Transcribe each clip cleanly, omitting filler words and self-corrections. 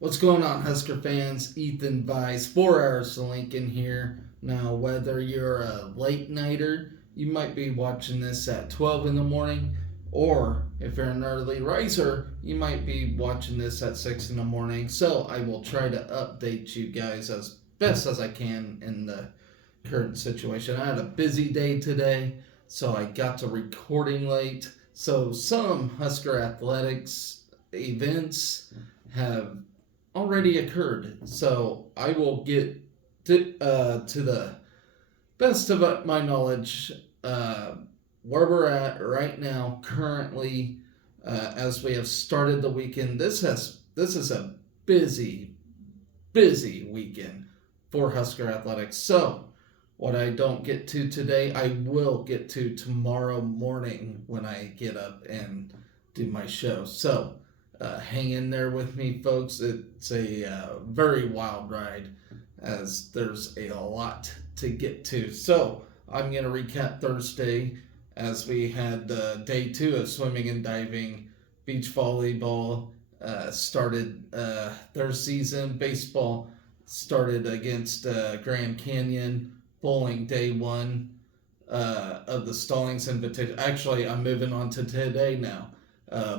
What's going on, Husker fans? Ethan Vice, 4 Hours to Lincoln here. Now, whether you're a late nighter, you might be watching this at 12 in the morning, or if you're an early riser, you might be watching this at 6 in the morning. So, I will try to update you guys as best as I can in the current situation. I had a busy day today, so I got to recording late. So, some Husker Athletics events have already occurred. So I will get to the best of my knowledge where we're at right now, currently, as we have started the weekend. This is a busy weekend for Husker Athletics. So what I don't get to today, I will get to tomorrow morning when I get up and do my show. So hang in there with me, folks. It's a very wild ride as there's a lot to get to. So I'm going to recap Thursday as we had day 2 of swimming and diving. Beach volleyball started their season. Baseball started against Grand Canyon. Bowling day 1 of the Stallings Invitation. Actually, I'm moving on to today now.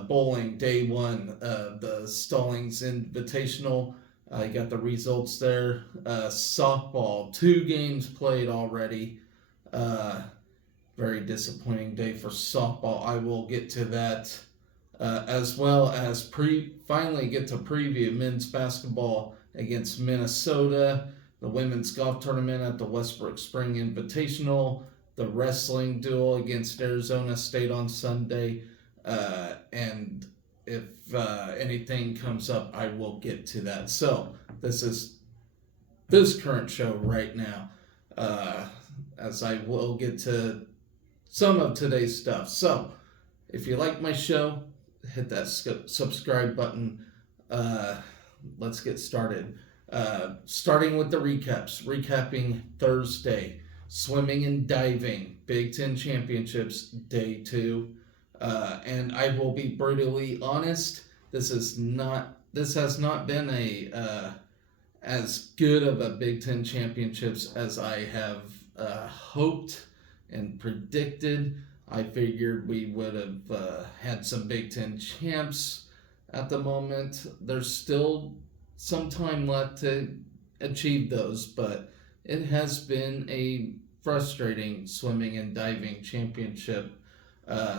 Bowling day 1, the Stallings Invitational. I got the results there. Softball, 2 games played already. Very disappointing day for softball. I will get to that, as well as finally get to preview men's basketball against Minnesota, the women's golf tournament at the Westbrook Spring Invitational, the wrestling duel against Arizona State on Sunday. And if anything comes up, I will get to that. So this is this current show right now, as I will get to some of today's stuff. So if you like my show, hit that subscribe button. Let's get started. Starting with the recaps. Recapping Thursday, swimming and diving, Big Ten Championships, day 2. And I will be brutally honest, this has not been a as good of a Big Ten Championships as I have hoped and predicted. I figured we would have had some Big Ten champs at the moment. There's still some time left to achieve those, but it has been a frustrating swimming and diving championship.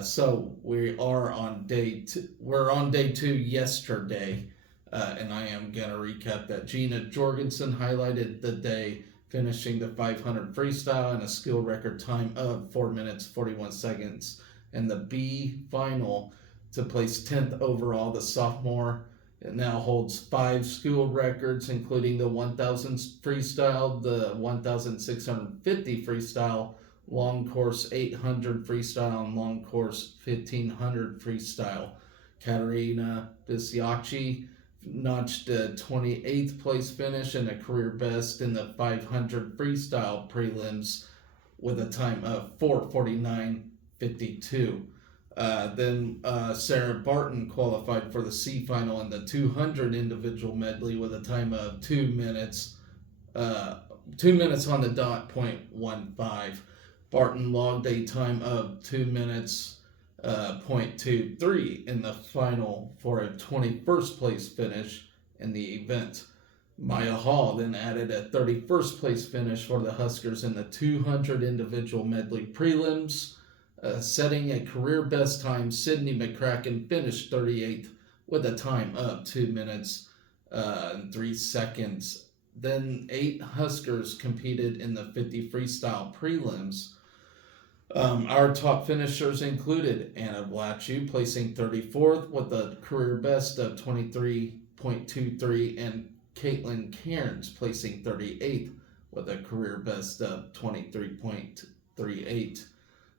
So we are on day 2. We're on day 2 yesterday, and I am gonna recap that. Gina Jorgensen highlighted the day, finishing the 500 freestyle in a skill record time of 4 minutes 41 seconds. And the B final to place 10th overall, the sophomore now holds 5 school records, including the 1,000 freestyle, the 1,650 freestyle, long course 800 freestyle, and long course 1500 freestyle. Katerina Bisiacci notched a 28th place finish and a career best in the 500 freestyle prelims with a time of 4:49:52. Then Sarah Barton qualified for the C final in the 200 individual medley with a time of 2 minutes on the dot, .15. Barton logged a time of 2 minutes, .23 in the final for a 21st place finish in the event. Maya Hall then added a 31st place finish for the Huskers in the 200 individual medley prelims, setting a career best time. Sydney McCracken finished 38th with a time of 2 minutes and 3 seconds. Then 8 Huskers competed in the 50 freestyle prelims. Our top finishers included Anna Blatchu placing 34th with a career best of 23.23, and Caitlin Cairns placing 38th with a career best of 23.38.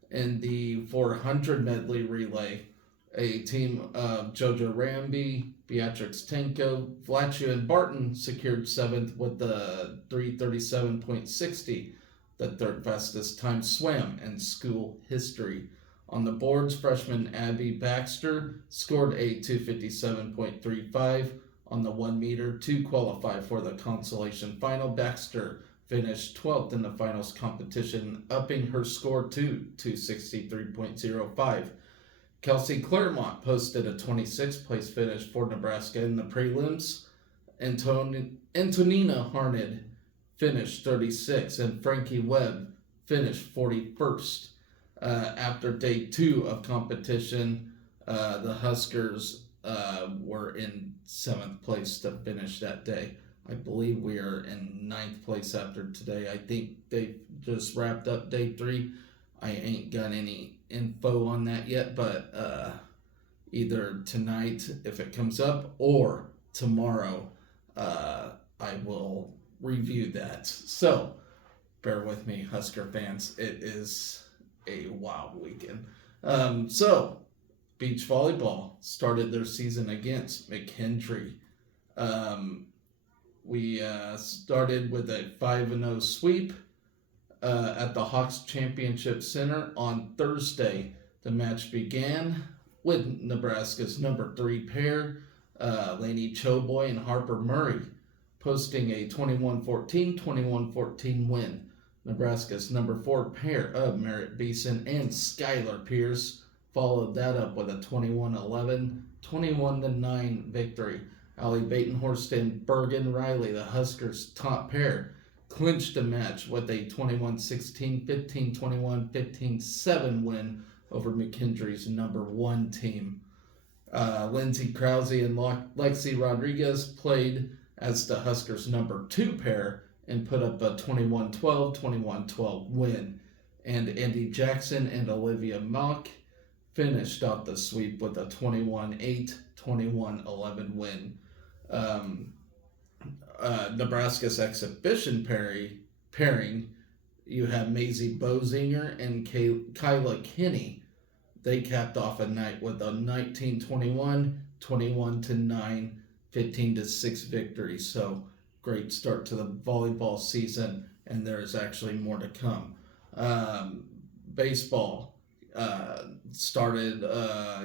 In the 400 medley relay, a team of Jojo Ramby, Beatrix Tenko, Blatchu, and Barton secured 7th with the 3:37.60. The 3rd fastest time swam in school history. On the boards, freshman Abby Baxter scored a 2:57.35. on the 1 meter to qualify for the consolation final. Baxter finished 12th in the finals competition, upping her score to 263.05. Kelsey Claremont posted a 26th place finish for Nebraska in the prelims. Antonina Harned finished 36th, and Frankie Webb finished 41st. After day 2 of competition, the Huskers were in 7th place to finish that day. I believe we are in 9th place after today. I think they just wrapped up day 3. I ain't got any info on that yet, but either tonight, if it comes up, or tomorrow, I will review that. So, bear with me, Husker fans. It is a wild weekend. So, beach volleyball started their season against McKendree. We started with a 5-0 sweep at the Hawks Championship Center on Thursday. The match began with Nebraska's number 3 pair, Lainey Choboy and Harper Murray, posting a 21-14, 21-14 win. Nebraska's number 4 pair of Merritt Beeson and Skylar Pierce followed that up with a 21-11, 21-9 victory. Allie Batenhorst and Bergen Riley, the Huskers' top pair, clinched the match with a 21-16, 15-21, 15-7 win over McKendree's number 1 team. Lindsey Krause and Lexi Rodriguez played as the Huskers' number 2 pair and put up a 21-12, 21-12 win. And Andy Jackson and Olivia Mock finished off the sweep with a 21-8, 21-11 win. Nebraska's exhibition pairing, you have Maisie Bozinger and Kyla Kinney. They capped off a night with a 19-21, 21-9, 15-6 victory. So great start to the volleyball season, and there is actually more to come. Baseball started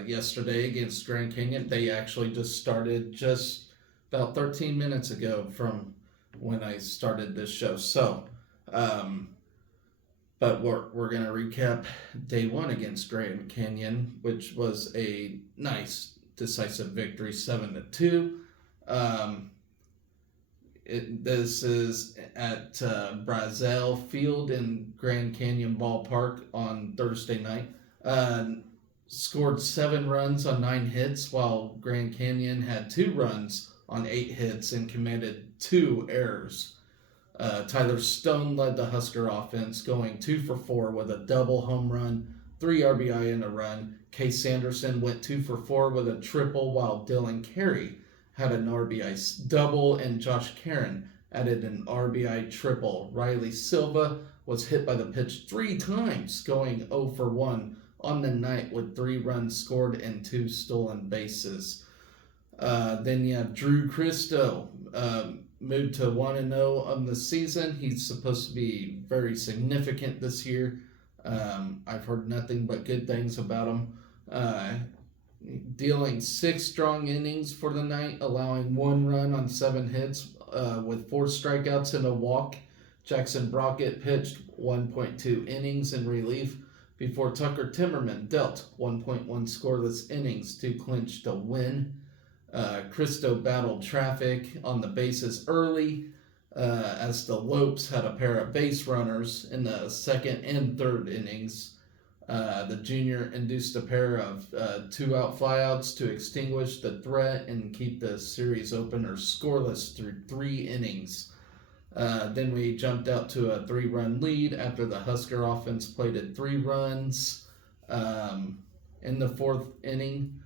yesterday against Grand Canyon. They actually just started just about 13 minutes ago from when I started this show. So, but we're going to recap day 1 against Grand Canyon, which was a nice decisive victory, 7-2. This is at Brazel Field in Grand Canyon Ballpark on Thursday night. Scored 7 runs on 9 hits, while Grand Canyon had 2 runs on 8 hits and committed 2 errors. Tyler Stone led the Husker offense, going 2 for 4 with a double home run, 3 RBI and a run. Case Sanderson went 2 for 4 with a triple, while Dylan Carey had an RBI double and Josh Karen added an RBI triple. Riley Silva was hit by the pitch 3 times, going 0 for 1 on the night with 3 runs scored and 2 stolen bases. Then you have Drew Christo, moved to 1-0 on the season. He's supposed to be very significant this year. I've heard nothing but good things about him. Dealing 6 strong innings for the night, allowing 1 run on 7 hits with 4 strikeouts and a walk. Jackson Brockett pitched 1.2 innings in relief before Tucker Timmerman dealt 1.1 scoreless innings to clinch the win. Christo battled traffic on the bases early as the Lopes had a pair of base runners in the 2nd and 3rd innings. The junior induced a pair of 2-out flyouts to extinguish the threat and keep the series opener scoreless through 3 innings. Then we jumped out to a 3-run lead after the Husker offense plated 3 runs. In the 4th inning,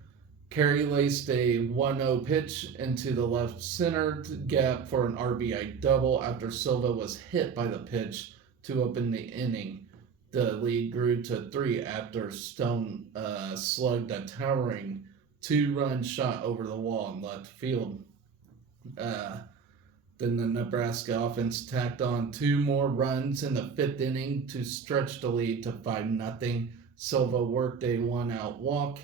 Carey laced a 1-0 pitch into the left center gap for an RBI double after Silva was hit by the pitch to open the inning. The lead grew to 3 after Stone slugged a towering 2-run shot over the wall in left field. Then the Nebraska offense tacked on 2 more runs in the 5th inning to stretch the lead to 5-0. Silva worked a 1-out walk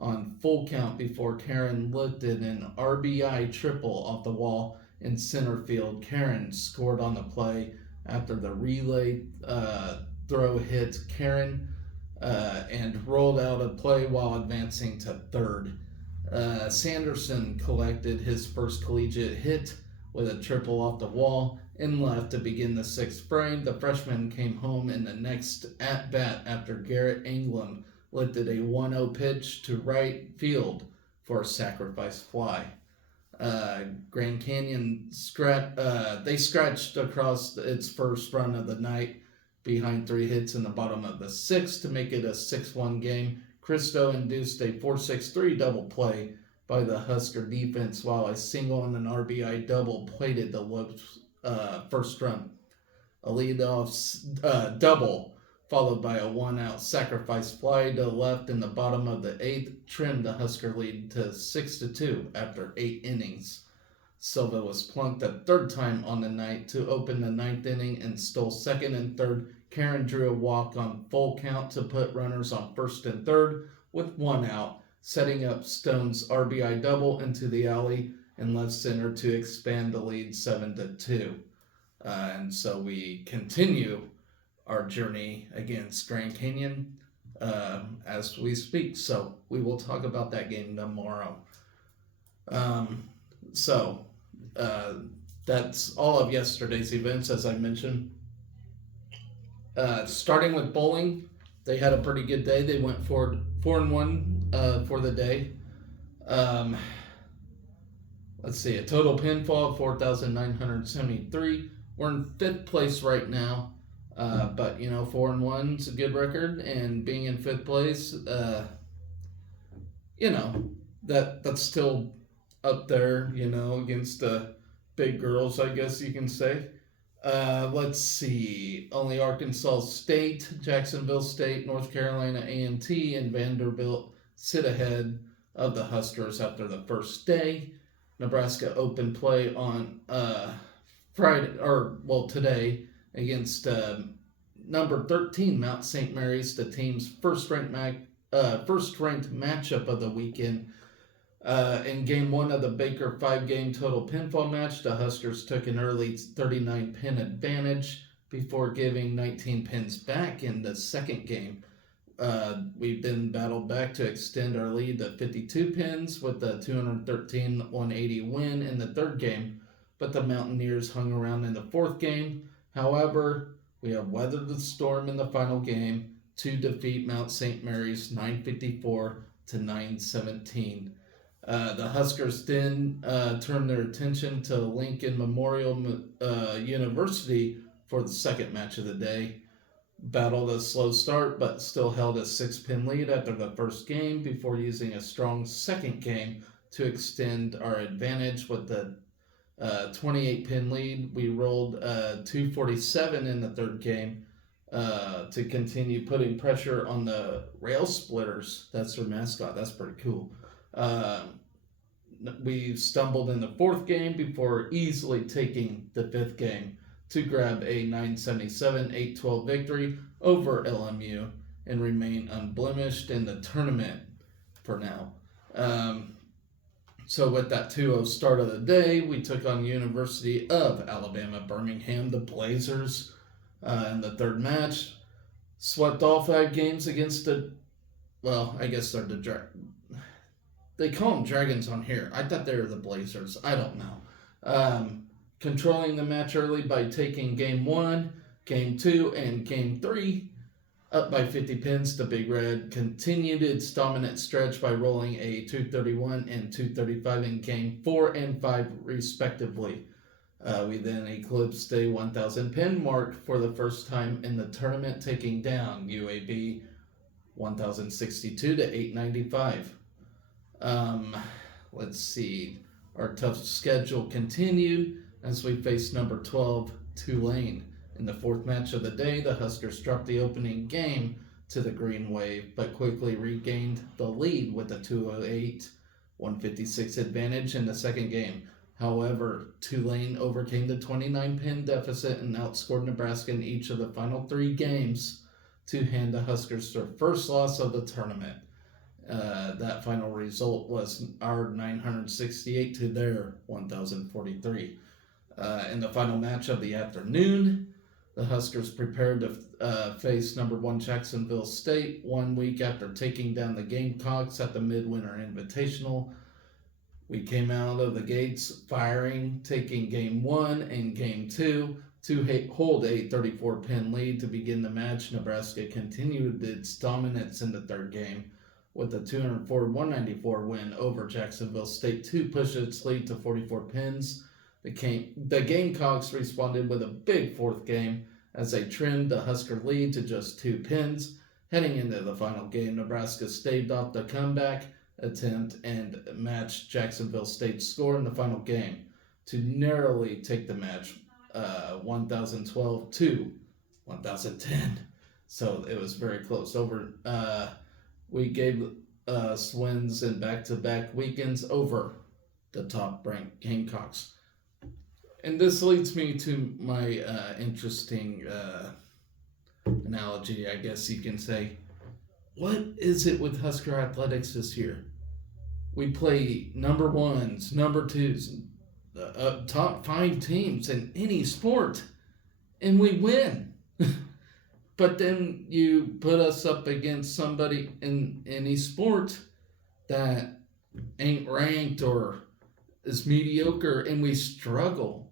on full count before Karen lifted an RBI triple off the wall in center field. Karen scored on the play after the relay throw hit Karen and rolled out a play while advancing to third. Sanderson collected his first collegiate hit with a triple off the wall in left to begin the sixth frame. The freshman came home in the next at-bat after Garrett Anglem lifted a 1-0 pitch to right field for a sacrifice fly. Grand Canyon they scratched across its first run of the night behind 3 hits in the bottom of the sixth to make it a 6-1 game. Cristo induced a 4-6-3 double play by the Husker defense, while a single and an RBI double plated the Lopes first run. A leadoff double followed by a 1-out sacrifice fly to the left in the bottom of the eighth trimmed the Husker lead to 6-2 after 8 innings. Silva was plunked a third time on the night to open the ninth inning and stole second and third. Karen drew a walk on full count to put runners on first and third with 1 out, setting up Stone's RBI double into the alley and left center to expand the lead 7-2. And so we continue our journey against Grand Canyon as we speak. So we will talk about that game tomorrow. That's all of yesterday's events, as I mentioned. Starting with bowling, they had a pretty good day. They went 4-1 for the day. Let's see, a total pinfall of 4,973. We're in 5th place right now. But 4-1 is a good record, and being in 5th place, that's still up there, against the big girls, I guess you can say. Let's see, only Arkansas State, Jacksonville State, North Carolina A&T, and Vanderbilt sit ahead of the Huskers after the first day. Nebraska opened play on today against number 13 Mount St. Mary's, the team's first-ranked matchup of the weekend. In Game 1 of the Baker 5-game total pinfall match, the Huskers took an early 39-pin advantage before giving 19 pins back in the second game. We then battled back to extend our lead to 52 pins with the 213-180 win in the third game, but the Mountaineers hung around in the fourth game. However, we have weathered the storm in the final game to defeat Mount St. Mary's 954-917. The Huskers then turned their attention to Lincoln Memorial University for the second match of the day. Battled a slow start, but still held a 6-pin lead after the first game before using a strong second game to extend our advantage with the 28-pin lead. We rolled 247 in the third game to continue putting pressure on the Rail Splitters. That's their mascot. That's pretty cool. We stumbled in the fourth game before easily taking the fifth game to grab a 977-812 victory over LMU and remain unblemished in the tournament for now. So with that 2-0 start of the day, we took on University of Alabama Birmingham, the Blazers, in the third match. Swept all 5 games against I guess they're they call them Dragons on here. I thought they were the Blazers. I don't know. Controlling the match early by taking Game 1, Game 2, and Game 3 up by 50 pins. The Big Red continued its dominant stretch by rolling a 231 and 235 in Game 4 and 5 respectively. We then eclipsed a 1,000 pin mark for the first time in the tournament, taking down UAB 1,062-895. Let's see. Our tough schedule continued as we faced number 12 Tulane. In the fourth match of the day, the Huskers dropped the opening game to the Green Wave, but quickly regained the lead with a 208-156 advantage in the second game. However, Tulane overcame the 29-pin deficit and outscored Nebraska in each of the final 3 games to hand the Huskers their first loss of the tournament. That final result was our 968 to their 1,043. In the final match of the afternoon, the Huskers prepared to face number 1 Jacksonville State 1 week after taking down the Gamecocks at the Midwinter Invitational. We came out of the gates firing, taking game 1 and game 2 to hold a 34-pin lead to begin the match. Nebraska continued its dominance in the third game with a 204-194 win over Jacksonville State to push its lead to 44 pins. The Gamecocks responded with a big fourth game as they trimmed the Husker lead to just 2 pins. Heading into the final game, Nebraska staved off the comeback attempt and matched Jacksonville State's score in the final game to narrowly take the match 1,012 to 1,010. So it was very close. We gave wins in back-to-back weekends over the top-ranked Gamecocks. And this leads me to my interesting analogy, I guess you can say. What is it with Husker Athletics this year? We play number 1s, number 2s, top 5 teams in any sport, and we win. But then you put us up against somebody in any sport that ain't ranked or is mediocre, and we struggle.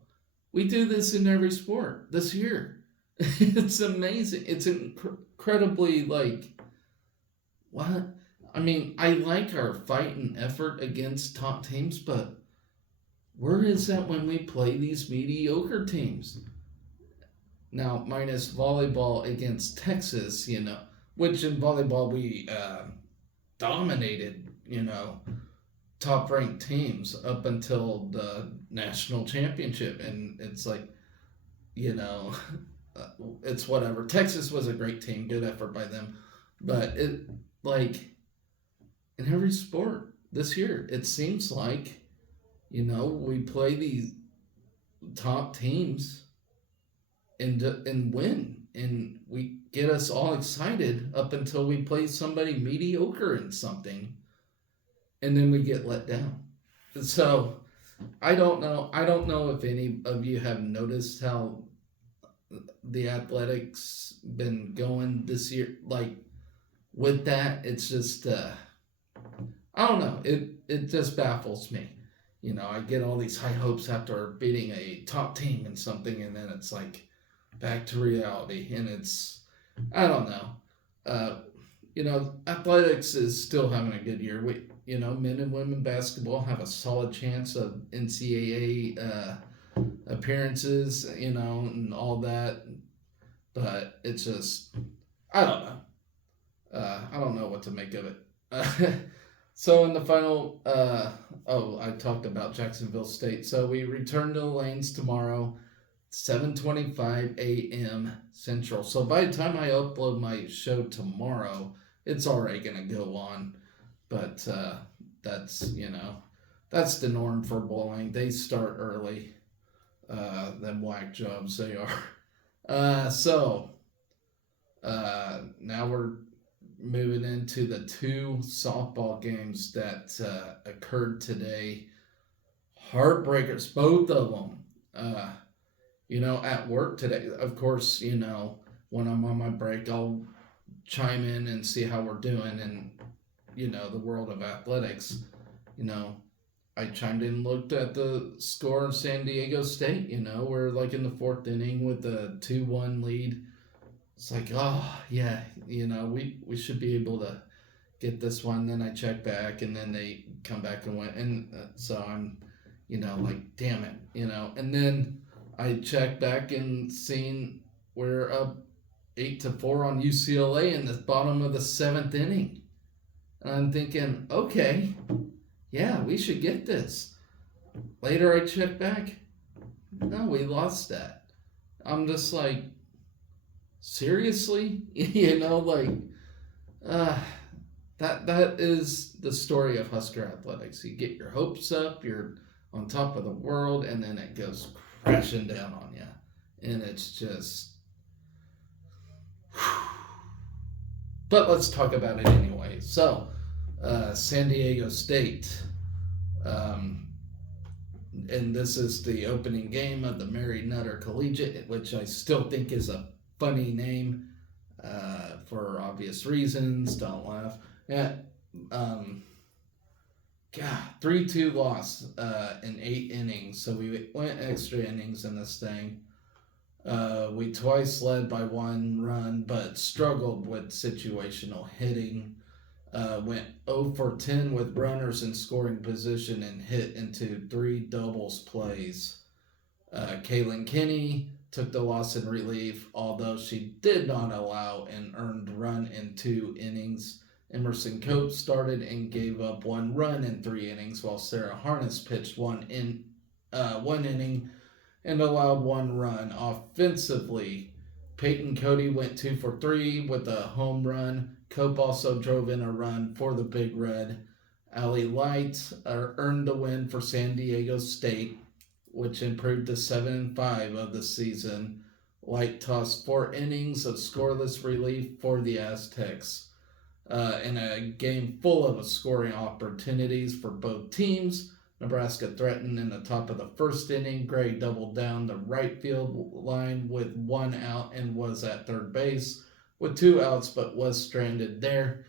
We do this in every sport this year. It's amazing. It's incredibly what? I mean, I like our fight and effort against top teams, but where is that when we play these mediocre teams? Now, minus volleyball against Texas, which in volleyball we dominated, top-ranked teams up until the national championship. And it's it's whatever. Texas was a great team, good effort by them. But in every sport this year, it seems like, we play these top teams and win, and we get us all excited up until we play somebody mediocre in something, and then we get let down. So I don't know if any of you have noticed how the Athletics been going this year. With that, it's just I don't know. It just baffles me. I get all these high hopes after beating a top team in something, and then it's back to reality, and it's, I don't know. Athletics is still having a good year. Men and women basketball have a solid chance of NCAA appearances, and all that. But it's just, I don't know. I don't know what to make of it. So in the final, I talked about Jacksonville State. So we return to the lanes tomorrow, 7:25 a.m. Central. So by the time I upload my show tomorrow, it's already going to go on. But that's the norm for bowling. They start early. Them whack jobs they are. So now we're moving into the 2 softball games that occurred today. Heartbreakers, both of them. At work today, of course, when I'm on my break, I'll chime in and see how we're doing in, the world of athletics. I chimed in and looked at the score of San Diego State. We're in the 4th inning with a 2-1 lead. It's we should be able to get this one. Then I check back, and then they come back and win. And so I'm, damn it, And then I check back and seen we're up 8-4 on UCLA in the bottom of the 7th inning. And I'm thinking, okay, yeah, we should get this. Later I check back. No, we lost that. I'm just seriously? That is the story of Husker Athletics. You get your hopes up, you're on top of the world, and then it goes crashing down on you. And it's just... But let's talk about it anyway. So, San Diego State. And this is the opening game of the Mary Nutter Collegiate, which I still think is a funny name for obvious reasons. Don't laugh. Yeah. 3-2 loss in 8 innings. So we went extra innings in this thing. We twice led by 1 run, but struggled with situational hitting. Went 0 for 10 with runners in scoring position and hit into 3 doubles plays. Kaylin Kinney took the loss in relief, although she did not allow an earned run in 2 innings. Emerson Cope started and gave up 1 run in 3 innings, while Sarah Harness pitched 1 inning and allowed 1 run. Offensively, Peyton Cody went 2 for 3 with a home run. Cope also drove in a run for the Big Red. Allie Light earned the win for San Diego State, which improved to 7-5 of the season. Light tossed 4 innings of scoreless relief for the Aztecs. In a game full of scoring opportunities for both teams, Nebraska threatened in the top of the first inning. Gray doubled down the right field line with 1 out and was at third base with 2 outs, but was stranded there.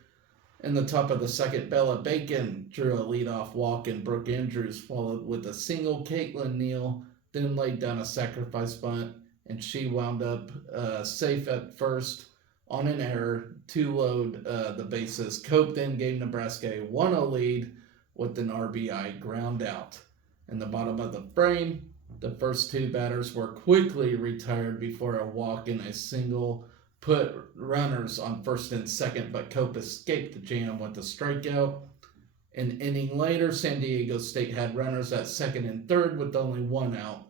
In the top of the second, Bella Bacon drew a leadoff walk, and Brooke Andrews followed with a single. Caitlin Neal then laid down a sacrifice bunt, and she wound up safe at first on an error to load the bases. Cope then gave Nebraska a 1-0 lead with an RBI ground out. In the bottom of the frame, the first 2 batters were quickly retired before a walk and a single put runners on first and second, but Cope escaped the jam with a strikeout. An inning later, San Diego State had runners at second and third with only 1 out.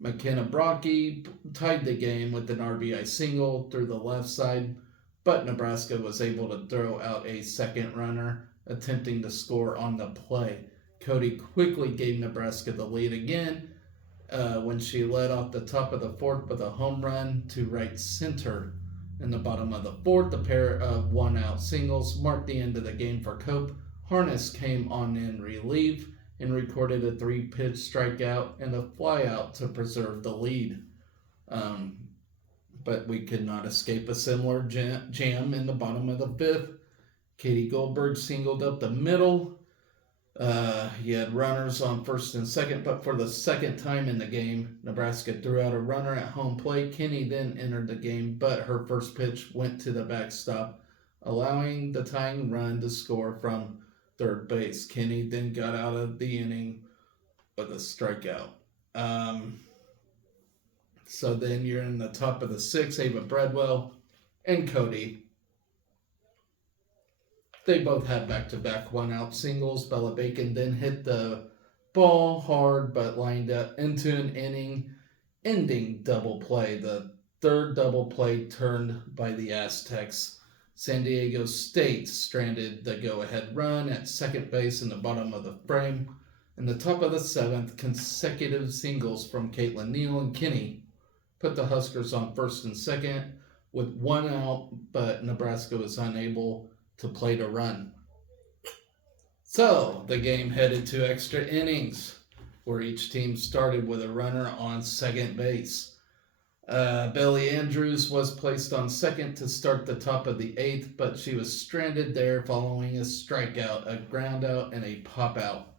McKenna Brocky tied the game with an RBI single through the left side, but Nebraska was able to throw out a second runner, attempting to score on the play. Cody quickly gave Nebraska the lead again when she led off the top of the 4th with a home run to right center. In the bottom of the 4th, a pair of 1-out singles marked the end of the game for Cope. Harness came on in relief and recorded a 3-pitch strikeout and a flyout to preserve the lead. But we could not escape a similar jam in the bottom of the 5th. Katie Goldberg singled up the middle. He had runners on first and second, but for the second time in the game, Nebraska threw out a runner at home plate. Kinney then entered the game, but her first pitch went to the backstop, allowing the tying run to score from third base. Kinney then got out of the inning with a strikeout. So then you're in the top of the 6th, Ava Bradwell and Cody. They both had back-to-back 1-out singles. Bella Bacon then hit the ball hard, but lined up into an inning-ending double play. The 3rd double play turned by the Aztecs. San Diego State stranded the go-ahead run at second base in the bottom of the frame. In the top of the 7th, consecutive singles from Caitlin Neal and Kinney put the Huskers on first and second with 1 out, but Nebraska was unable to play to run. So the game headed to extra innings, where each team started with a runner on second base. Belly Andrews was placed on second to start the top of the 8th, but she was stranded there following a strikeout, a ground out, and a pop out.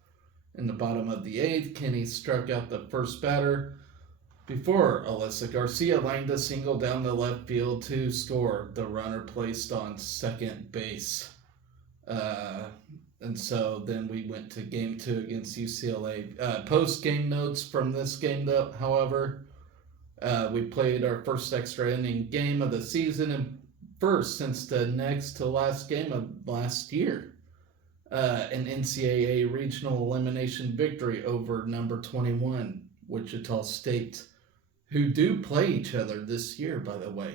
In the bottom of the 8th, Kinney struck out the first batter before Alyssa Garcia lined a single down the left field to score. The runner placed on second base. And so then we went to game 2 against UCLA. Post-game notes from this game, though, however, we played our first extra inning game of the season and first since the next to last game of last year. An NCAA regional elimination victory over number 21, Wichita State, who do play each other this year, by the way,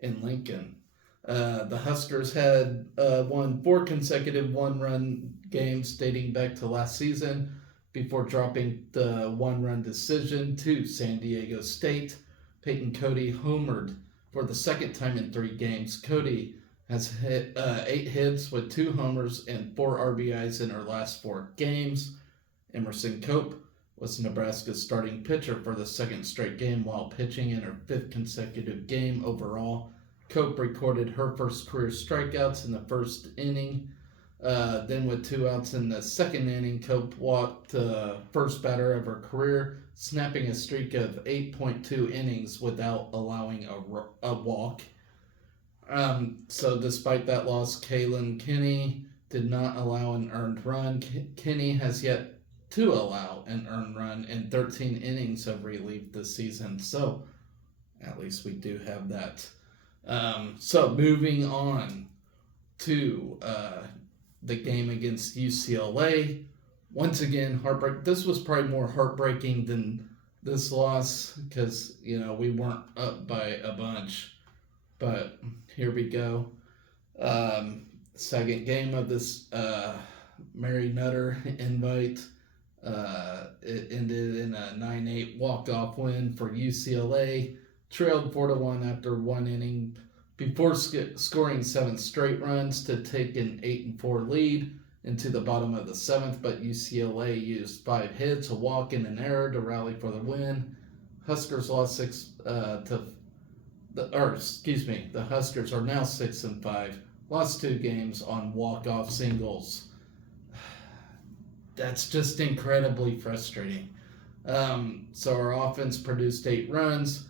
in Lincoln. The Huskers had won 4 consecutive 1-run games dating back to last season before dropping the 1-run decision to San Diego State. Peyton Cody homered for the second time in 3 games. Cody has hit 8 hits with 2 homers and 4 RBIs in her last 4 games. Emerson Cope was Nebraska's starting pitcher for the second straight game while pitching in her 5th consecutive game overall. Cope recorded her first career strikeouts in the first inning. Then with 2 outs in the second inning, Cope walked the first batter of her career, snapping a streak of 8.2 innings without allowing a walk. So despite that loss, Kaylin Kinney did not allow an earned run. Kinney has yet to allow an earned run in 13 innings of relief this season. So at least we do have that. So moving on to the game against UCLA. Once again, heartbreak. This was probably more heartbreaking than this loss because, we weren't up by a bunch. But here we go. Second game of this Mary Nutter invite. It ended in a 9-8 walk-off win for UCLA. Trailed 4-1 after 1 inning before scoring 7 straight runs to take an 8-4 lead into the bottom of the 7th, but UCLA used 5 hits, a walk, and an error to rally for the win. Huskers lost the Huskers are now 6-5, lost 2 games on walk-off singles. That's just incredibly frustrating. So our offense produced 8 runs.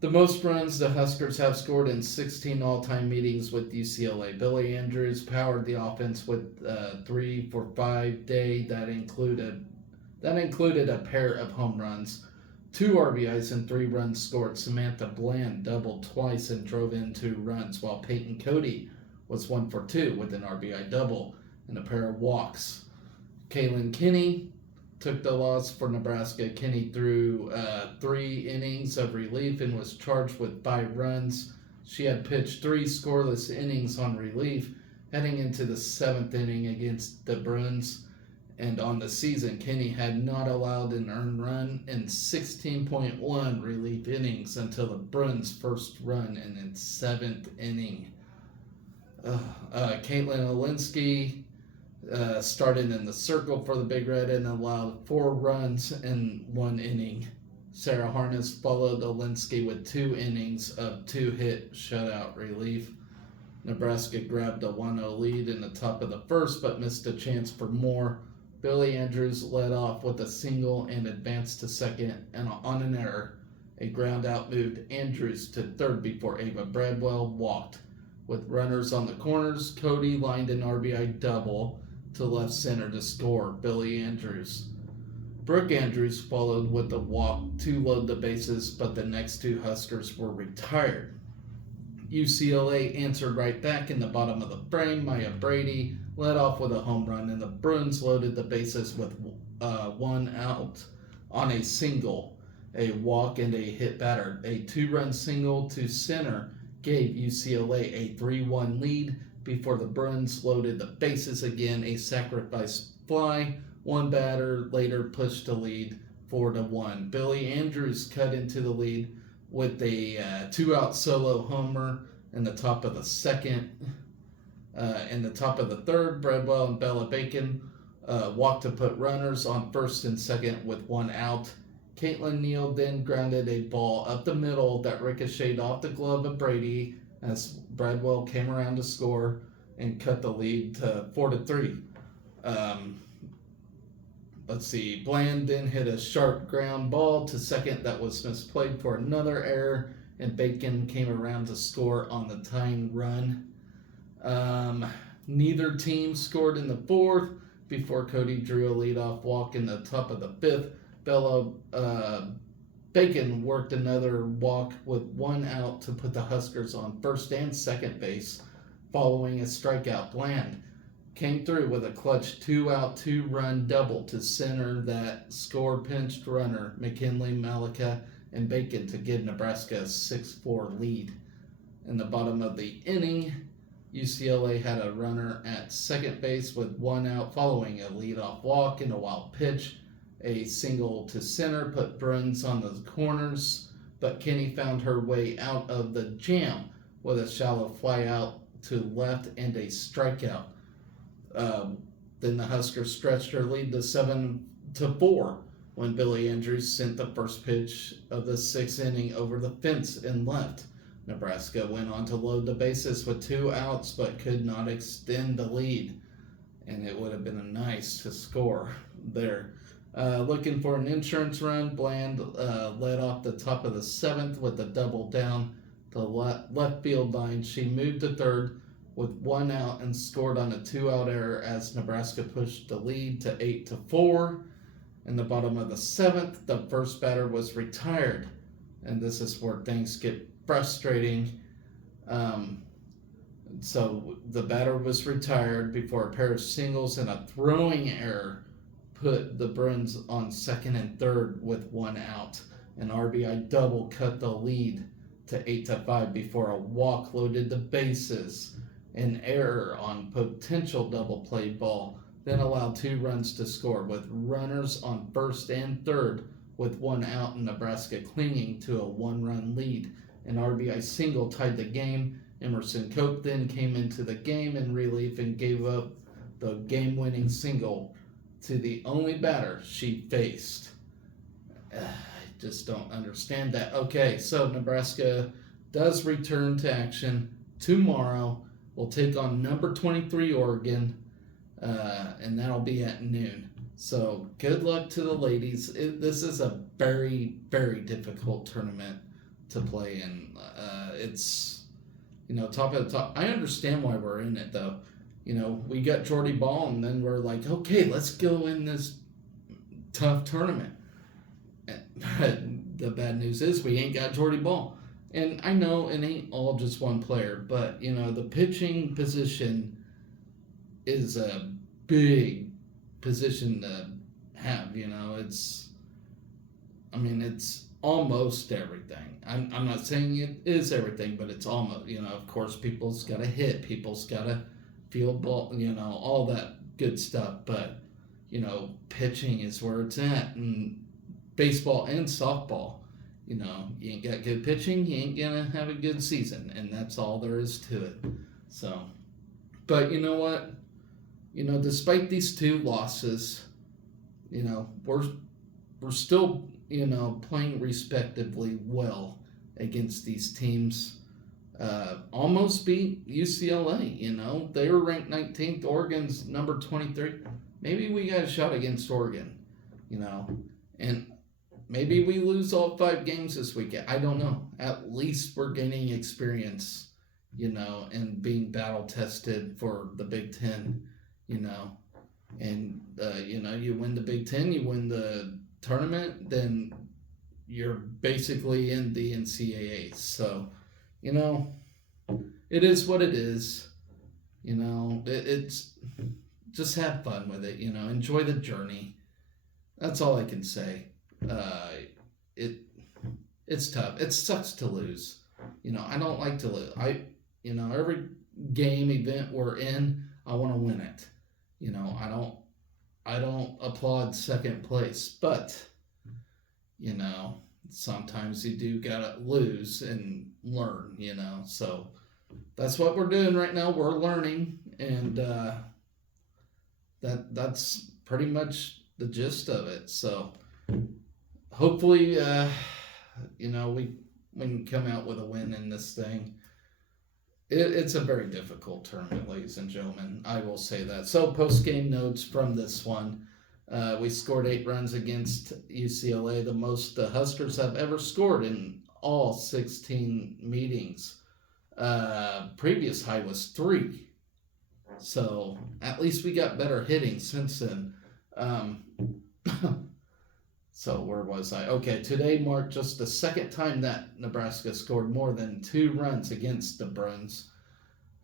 The most runs the Huskers have scored in 16 all-time meetings with UCLA. Billy Andrews powered the offense with 3-for-5 day that included a pair of home runs, 2 RBIs and 3 runs scored. Samantha Bland doubled twice and drove in 2 runs, while Peyton Cody was 1-for-2 with an RBI double and a pair of walks. Kaylin Kinney took the loss for Nebraska. Kinney threw 3 innings of relief and was charged with 5 runs. She had pitched 3 scoreless innings on relief, heading into the 7th inning against the Bruins. And on the season, Kinney had not allowed an earned run in 16.1 relief innings until the Bruins' first run in its 7th inning. Caitlin Olinsky started in the circle for the Big Red and allowed 4 runs in 1 inning. Sarah Harness followed Olinsky with 2 innings of 2-hit shutout relief. Nebraska grabbed a 1-0 lead in the top of the first, but missed a chance for more. Billy Andrews led off with a single and advanced to second, and on an error, a ground out moved Andrews to third before Ava Bradwell walked. With runners on the corners, Cody lined an RBI double to left center to score Billy Andrews. Brooke Andrews followed with a walk to load the bases, but the next 2 Huskers were retired. UCLA answered right back in the bottom of the frame. Maya Brady led off with a home run, and the Bruins loaded the bases with 1 out on a single, a walk, and a hit batter. A 2-run single to center gave UCLA a 3-1 lead before the Bruins loaded the bases again. A sacrifice fly, 1 batter later pushed the lead 4-1. Billy Andrews cut into the lead with a 2-out solo homer in the top of the 2nd. In the top of the 3rd, Bradwell and Bella Bacon walked to put runners on 1st and 2nd with 1 out. Caitlin Neal then grounded a ball up the middle that ricocheted off the glove of Brady as Bradwell came around to score and cut the lead to 4-3. Bland then hit a sharp ground ball to second that was misplayed for another error, and Bacon came around to score on the tying run. Neither team scored in the 4th before Cody drew a leadoff walk in the top of the 5th. Bacon worked another walk with 1 out to put the Huskers on 1st and 2nd base following a strikeout. Bland came through with a clutch 2-out, 2-run double to center that score pinched runner McKinley, Malika, and Bacon to give Nebraska a 6-4 lead. In the bottom of the inning, UCLA had a runner at 2nd base with 1 out following a leadoff walk and a wild pitch. A single to center put Bruins on the corners, but Kinney found her way out of the jam with a shallow fly out to left and a strikeout. Then the Huskers stretched their lead to 7-4 when Billy Andrews sent the first pitch of the sixth inning over the fence and left. Nebraska went on to load the bases with 2 outs but could not extend the lead, and it would have been nice to score there. Looking for an insurance run, Bland led off the top of the 7th with a double down the left field line. She moved to third with 1 out and scored on a 2-out error as Nebraska pushed the lead to 8-4. In the bottom of the 7th, the first batter was retired, and this is where things get frustrating. So the batter was retired before a pair of singles and a throwing error put the Bruins on second and third with 1 out. An RBI double cut the lead to 8-5 before a walk loaded the bases. An error on potential double play ball then allowed 2 runs to score with runners on first and third with 1 out and Nebraska clinging to a 1-run lead. An RBI single tied the game. Emerson Cope then came into the game in relief and gave up the game-winning single to the only batter she faced. I just don't understand that. Okay, so Nebraska does return to action tomorrow. We'll take on number 23 Oregon, and that'll be at noon. So good luck to the ladies. This is a very, very difficult tournament to play in. It's, top of the top. I understand why we're in it, though. We got Jordy Ball, and then we're like, okay, let's go in this tough tournament. The bad news is we ain't got Jordy Ball. And I know it ain't all just one player, but, the pitching position is a big position to have, it's almost everything. I'm not saying it is everything, but it's almost, of course, people's got to hit, people's got to field ball, all that good stuff. But, pitching is where it's at. And baseball and softball, you ain't got good pitching, you ain't going to have a good season. And that's all there is to it. So, but you know what? Despite these 2 losses, we're still, playing respectively well against these teams. Almost beat UCLA, they were ranked 19th, Oregon's number 23. Maybe we got a shot against Oregon, and maybe we lose all 5 games this weekend. I don't know. At least we're gaining experience, and being battle tested for the Big Ten, and, you win the Big Ten, you win the tournament, then you're basically in the NCAA. So, it is what it is. It's just have fun with it. Enjoy the journey. That's all I can say. It's tough. It sucks to lose. I don't like to lose. Every game event we're in, I want to win it. I don't applaud second place, but sometimes you do gotta lose and learn, so that's what we're doing right now. We're learning, and that's pretty much the gist of it. So hopefully we can come out with a win in this thing. It's a very difficult tournament, ladies and gentlemen. I will say that. So post-game notes from this one. We scored 8 runs against UCLA, the most the Huskers have ever scored in all 16 meetings. Previous high was 3. So at least we got better hitting since then. So where was I? Okay, today marked just the second time that Nebraska scored more than 2 runs against the Bruins.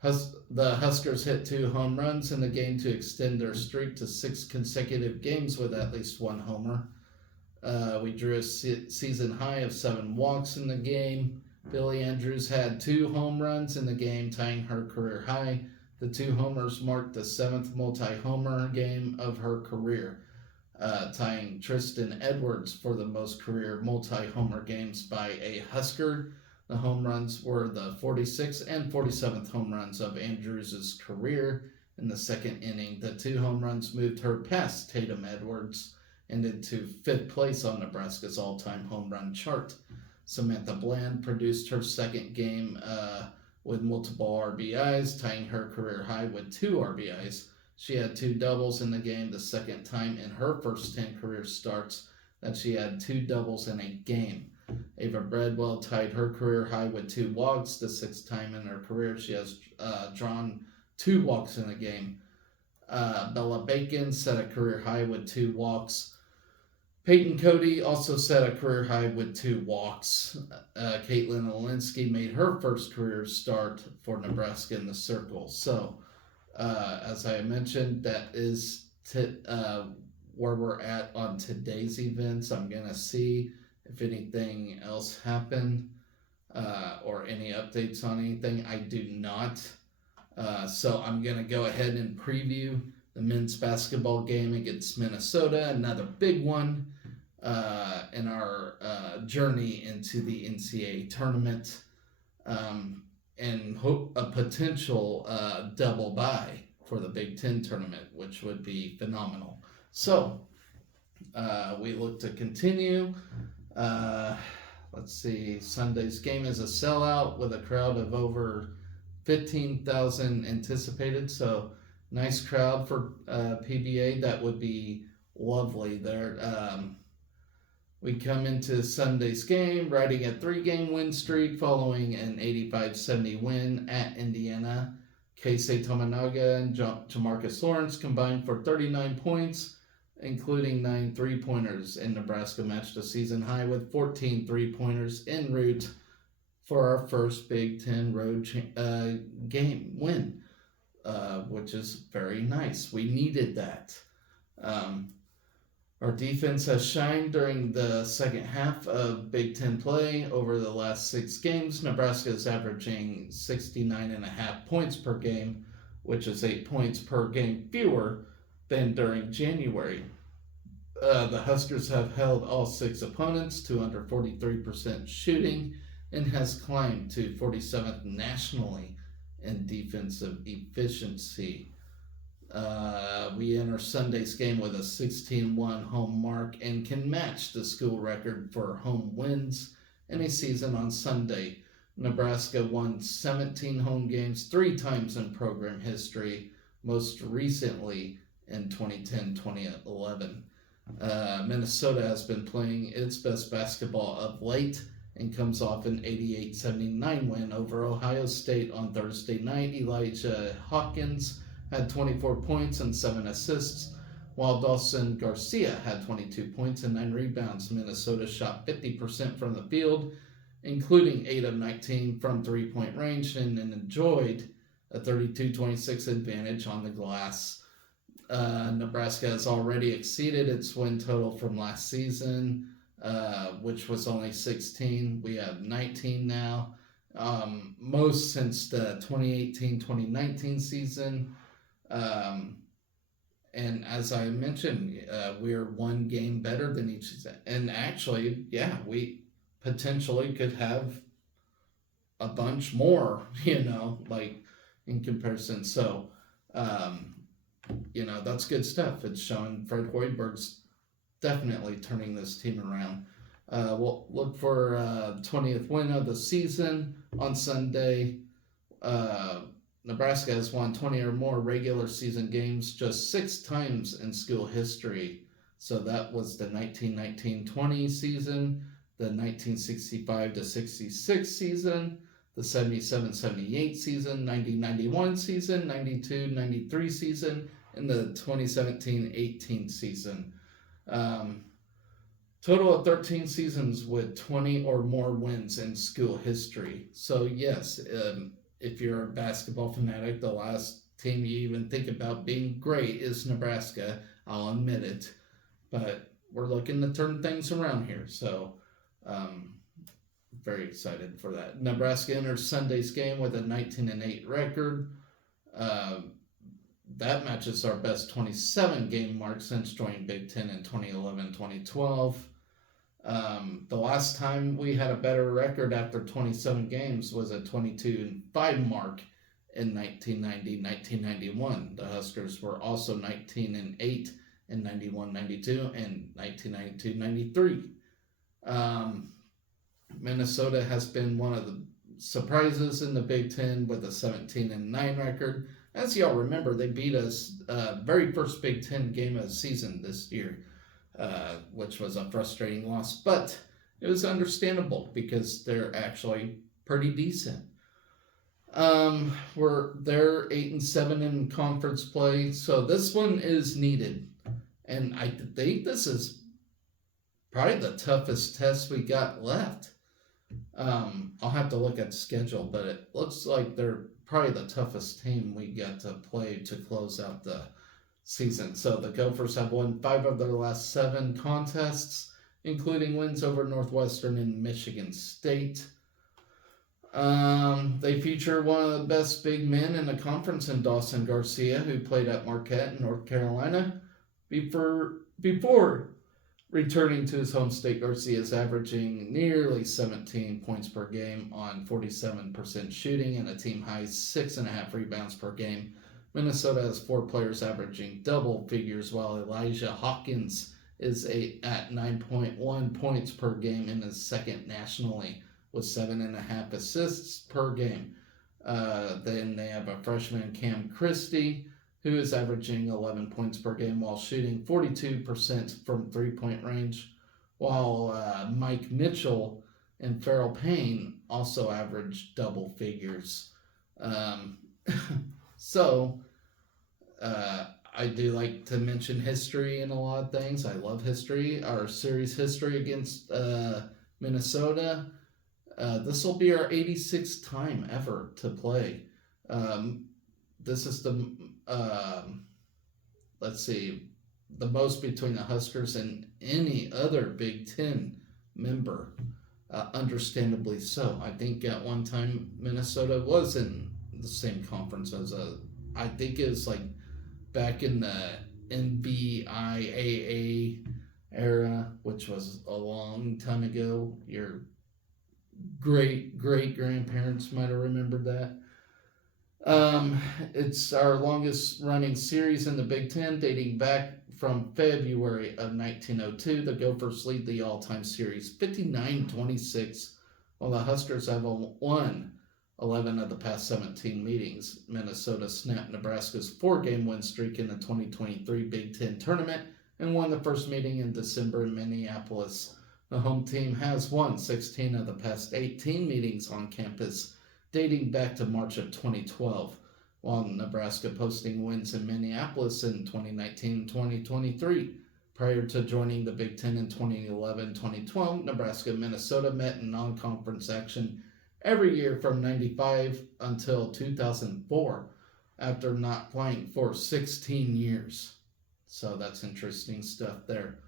The Huskers hit 2 home runs in the game to extend their streak to 6 consecutive games with at least 1 homer. We drew a season high of 7 walks in the game. Billy Andrews had 2 home runs in the game, tying her career high. The 2 homers marked the 7th multi-homer game of her career, tying Tristan Edwards for the most career multi-homer games by a Husker. The home runs were the 46th and 47th home runs of Andrews' career. In the second inning, the 2 home runs moved her past Tatum Edwards and into 5th place on Nebraska's all-time home run chart. Samantha Bland produced her second game with multiple RBIs, tying her career high with 2 RBIs. She had 2 doubles in the game, the second time in her first 10 career starts that she had 2 doubles in a game. Ava Bradwell tied her career high with 2 walks, the 6th time in her career she has drawn 2 walks in a game. Bella Bacon set a career high with 2 walks. Peyton Cody also set a career high with 2 walks. Caitlin Olinsky made her first career start for Nebraska in the circle. So, as I mentioned, that is where we're at on today's events. I'm going to see if anything else happened or any updates on anything. I do not. So I'm going to go ahead and preview the men's basketball game against Minnesota, another big one in our journey into the NCAA tournament, and hope a potential double bye for the Big Ten tournament, which would be phenomenal. So we look to continue. Let's see, Sunday's game is a sellout with a crowd of over 15,000 anticipated, so nice crowd for PBA. That would be lovely there. We come into Sunday's game riding a 3-game win streak following an 85-70 win at Indiana. Keisei Tominaga and Jamarcus Lawrence combined for 39 points, including 9 3-pointers, and Nebraska matched a season high with 14 3-pointers en route for our first Big Ten road game win, which is very nice. We needed that. Our defense has shined during the second half of Big Ten play. Over the last 6 games, Nebraska is averaging 69.5 points per game, which is 8 points per game fewer than during January. The Huskers have held all 6 opponents to under 43% shooting and has climbed to 47th nationally in defensive efficiency. We enter Sunday's game with a 16-1 home mark and can match the school record for home wins in a season on Sunday. Nebraska won 17 home games 3 times in program history, most recently in 2010-2011. Minnesota has been playing its best basketball of late and comes off an 88-79 win over Ohio State on Thursday night. Elijah Hawkins had 24 points and 7 assists, while Dawson Garcia had 22 points and 9 rebounds. Minnesota shot 50% from the field, including 8 of 19 from 3-point range, and enjoyed a 32-26 advantage on the glass. Nebraska has already exceeded its win total from last season, which was only 16. We have 19 now, most since the 2018-2019 season. And as I mentioned, we're 1 game better than each season. And actually, yeah, we potentially could have a bunch more, like in comparison. So, that's good stuff. It's showing Fred Hoiberg's definitely turning this team around. We'll look for 20th win of the season on Sunday. Nebraska has won 20 or more regular season games just 6 times in school history. So that was the 1919-20 season, the 1965-66 season, the 77-78 season, 90-91 season, 92-93 season, and the 2017-18 season. Total of 13 seasons with 20 or more wins in school history. So yes, if you're a basketball fanatic, the last team you even think about being great is Nebraska. I'll admit it. But we're looking to turn things around here. So very excited for that. Nebraska enters Sunday's game with a 19-8 record. That matches our best 27 game mark since joining Big Ten in 2011-2012. The last time we had a better record after 27 games was a 22-5 mark in 1990-1991. The Huskers were also 19-8 in 91-92 and 1992-93. Minnesota has been one of the surprises in the Big Ten with a 17-9 record. As y'all remember, they beat us very first Big Ten game of the season this year, which was a frustrating loss, but it was understandable because they're actually pretty decent. They're 8-7 in conference play, so this one is needed, and I think this is probably the toughest test we got left. I'll have to look at the schedule, but it looks like they're probably the toughest team we get to play to close out the season. So the Gophers have won 5 of their last 7 contests, including wins over Northwestern and Michigan State. They feature one of the best big men in the conference in Dawson Garcia, who played at Marquette in North Carolina. Before returning to his home state, Garcia is averaging nearly 17 points per game on 47% shooting and a team-high 6.5 rebounds per game. Minnesota has 4 players averaging double figures, while Elijah Hawkins is at 9.1 points per game and is second nationally with 7.5 assists per game. Then they have a freshman, Cam Christie, who is averaging 11 points per game while shooting 42% from three-point range, while Mike Mitchell and Farrell Payne also average double figures. So, I do like to mention history in a lot of things. I love history. Our series history against Minnesota. This will be our 86th time ever to play. This is the, the most between the Huskers and any other Big Ten member. Understandably so. I think at one time Minnesota was in the same conference as I think it was like back in the NBIAA era, which was a long time ago. Your great grandparents might have remembered that. It's our longest running series in the Big Ten, dating back from February of 1902. The Gophers lead the all-time series 59-26, while the Huskers have won 11 of the past 17 meetings. Minnesota snapped Nebraska's 4-game win streak in the 2023 Big Ten tournament and won the first meeting in December in Minneapolis. The home team has won 16 of the past 18 meetings on campus, dating back to March of 2012, while Nebraska posting wins in Minneapolis in 2019 and 2023. Prior to joining the Big Ten in 2011-2012, Nebraska and Minnesota met in non-conference action every year from 1995 until 2004, after not playing for 16 years. So that's interesting stuff there.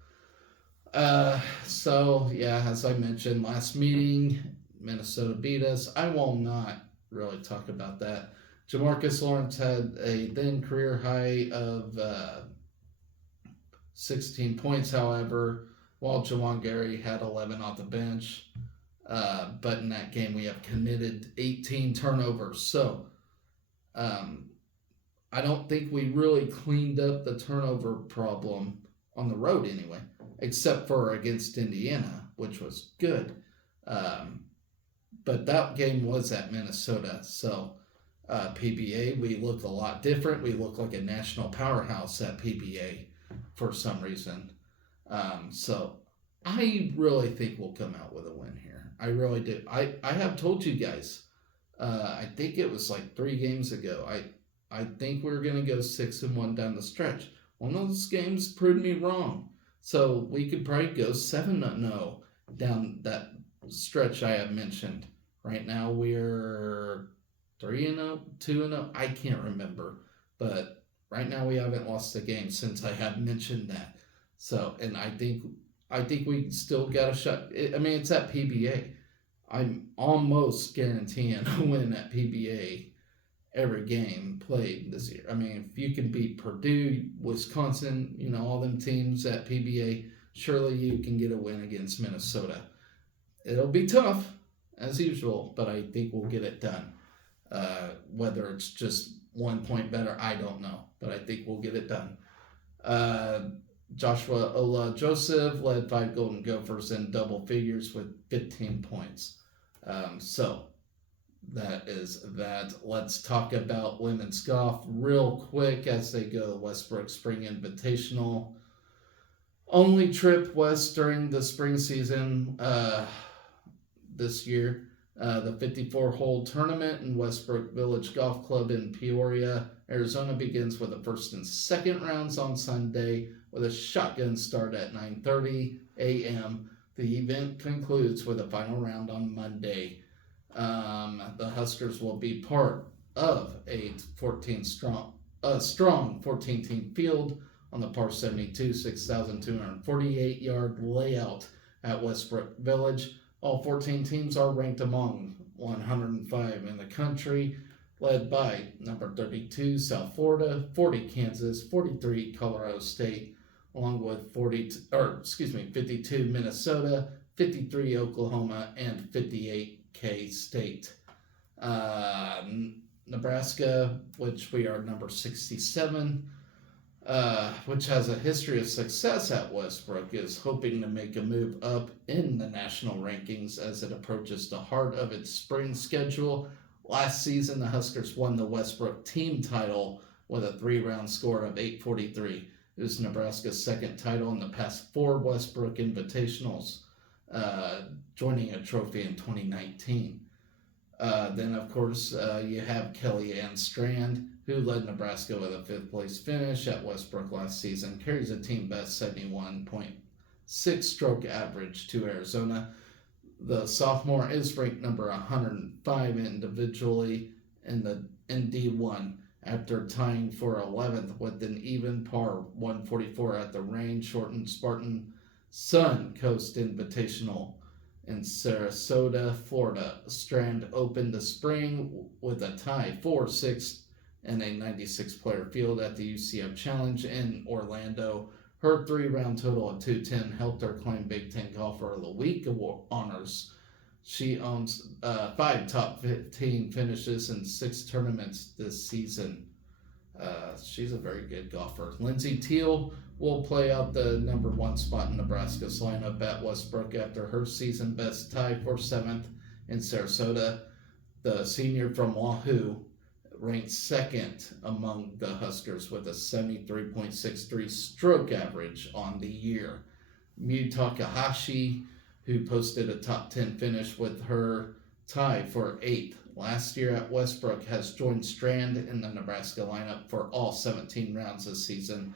As I mentioned, last meeting, Minnesota beat us. I will not really talk about that. Jamarcus Lawrence had a then career high of 16 points, however, while Juwan Gary had 11 off the bench. But in that game, we have committed 18 turnovers. So I don't think we really cleaned up the turnover problem on the road anyway, except for against Indiana, which was good. But that game was at Minnesota. So PBA, we look a lot different. We look like a national powerhouse at PBA for some reason. So I really think we'll come out with a win here. I really do. I have told you guys, I think it was like 3 games ago, I think we're going to go 6-1 down the stretch. One of those games proved me wrong. So we could probably go 7-0 down that stretch I have mentioned. Right now we're 3-0, 2-0. I can't remember. But right now we haven't lost a game since I have mentioned that. So, and I think we still got a shot. It's at PBA. I'm almost guaranteeing a win at PBA every game played this year. If you can beat Purdue, Wisconsin, all them teams at PBA, surely you can get a win against Minnesota. It'll be tough, as usual, but I think we'll get it done. Whether it's just 1 point better, I don't know, but I think we'll get it done. Joshua Ola Joseph led 5 Golden Gophers in double figures with 15 points. So that is that. Let's talk about women's golf real quick as they go Westbrook Spring Invitational. Only trip west during the spring season this year. The 54-hole tournament in Westbrook Village Golf Club in Peoria, Arizona begins with the first and second rounds on Sunday with a shotgun start at 9:30 a.m. The event concludes with a final round on Monday. The Huskers will be part of a strong 14-team field on the par 72 6,248-yard layout at Westbrook Village. All 14 teams are ranked among 105 in the country, led by number 32 South Florida, 40 Kansas, 43 Colorado State, along with 52 Minnesota, 53 Oklahoma, and 58 K-State. Nebraska, which we are number 67, which has a history of success at Westbrook, is hoping to make a move up in the national rankings as it approaches the heart of its spring schedule. Last season, the Huskers won the Westbrook team title with a 3-round score of 843. It was Nebraska's second title in the past 4 Westbrook Invitationals, joining a trophy in 2019. Then, of course, you have Kellyanne Strand, who led Nebraska with a 5th-place finish at Westbrook last season, carries a team best 71.6 stroke average to Arizona. The sophomore is ranked number 105 individually in D1 after tying for 11th with an even par 144 at the rain-shortened Spartan Sun Coast Invitational in Sarasota, Florida. Strand opened the spring with a tie 4-6 and a 96-player field at the UCF Challenge in Orlando. Her 3-round total of 210 helped her claim Big Ten Golfer of the Week honors. She owns 5 top 15 finishes in 6 tournaments this season. She's a very good golfer. Lindsey Teal will play out the number 1 spot in Nebraska's lineup at Westbrook after her season best tie for 7th in Sarasota. The senior from Wahoo ranked 2nd among the Huskers with a 73.63 stroke average on the year. Miyu Takahashi, who posted a top 10 finish with her tie for 8th last year at Westbrook, has joined Strand in the Nebraska lineup for all 17 rounds this season.